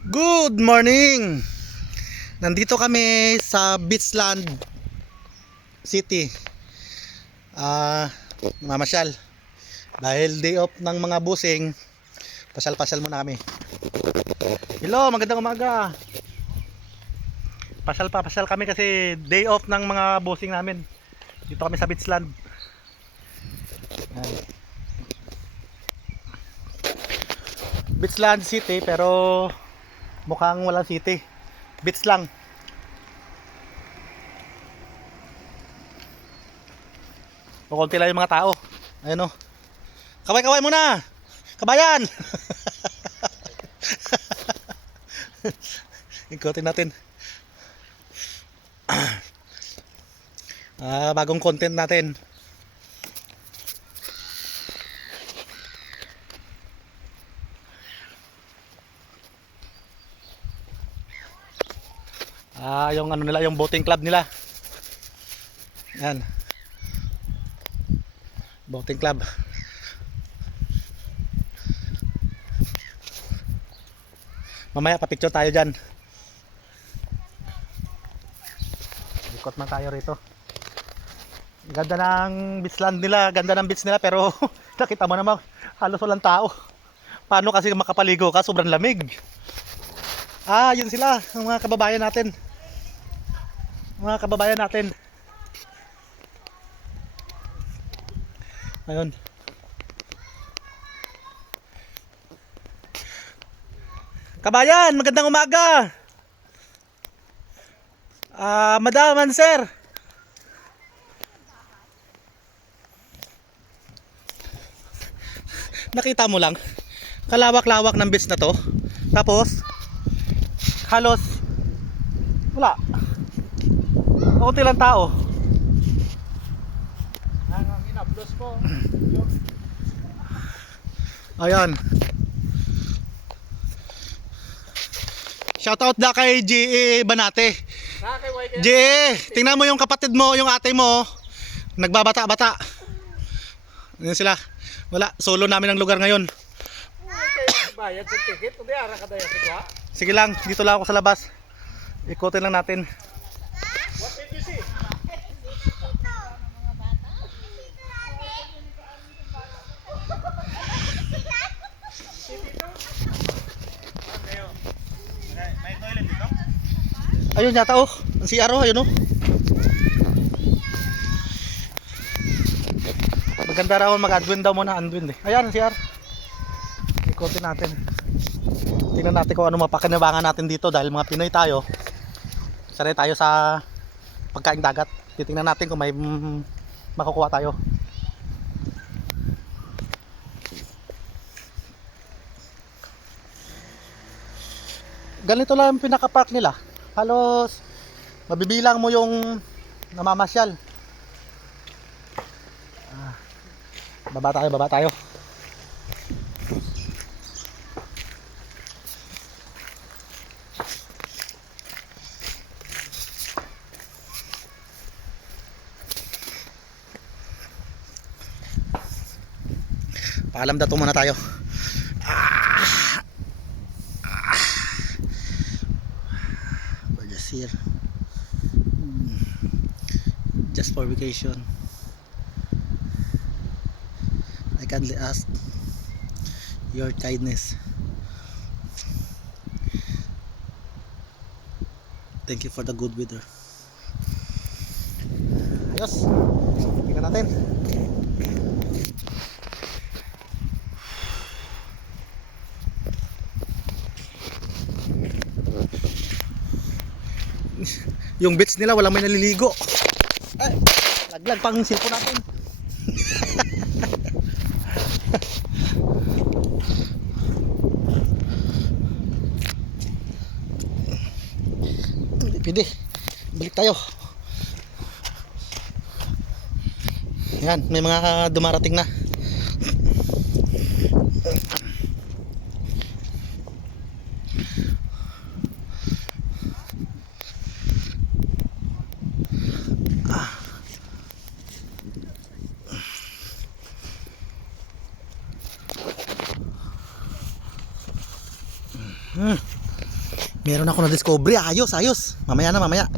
Good morning! Nandito kami sa Beachland City. Mamasyal. Dahil day off ng mga busing, pasyal-pasyal muna kami. Hello, magandang umaga. Pasyal kami kasi day off ng mga busing namin. Dito kami sa Beachland. Beachland City pero mukhang walang city. Beach lang. Kukunti lang yung mga tao. Ayun o. Kaway-kaway muna. Kabayan. Ikutin natin. Bagong content natin. Yung ano nila, yung boating club nila. Yan. Boating club. Mamaya papicture tayo dyan. Ikot man tayo rito. Ganda ng beachland nila, ganda ng beach nila, pero nakita mo naman halos walang tao. Paano kasi makapaligo ka, sobrang lamig. Yun sila, ang mga kababayan natin. Mga kababayan natin. Ayun. Kabayan, magandang umaga. Madaman sir. Nakita mo lang, kalawak-lawak ng beach na to. Tapos halos wala. Kunti lang tao. Ang inablos ko. Ayan. Shoutout na kay GE Banate. GE, tingnan mo yung kapatid mo, yung ate mo, nagbabata-bata. Yan sila. Wala, solo namin ang lugar ngayon. Bayad sa ticket, hindi ara ka daya sa. Sige lang, dito lang ako sa labas. Ikutin lang natin. What did you see? May toilet dito? Ayun yata oh, ang CR oh, ayun oh. Maganda raw mag-adwin daw muna, adwin eh. Ayan ang CR. Ikutin natin. Tingnan natin kung ano mapakinabangan natin dito dahil mga Pinoy tayo. Sanay tayo sa pagkain dagat. Titingnan natin kung may makukuha tayo. Ganito lang yung pinaka-park nila. Halos mabibilang mo yung namamasyal. Baba tayo, baba tayo. Paalam dato muna tayo. We're just here. Just for vacation. I kindly ask your kindness. Thank you for the good weather. Ayos. Tingnan natin. Yung beach nila walang may naliligo. Ay, laglag pang cellphone natin. Hindi pwede. Balik tayo. Yan, may mga dumarating na. Meron ako na discovery. Ayos, ayos. Mamaya na, mamaya.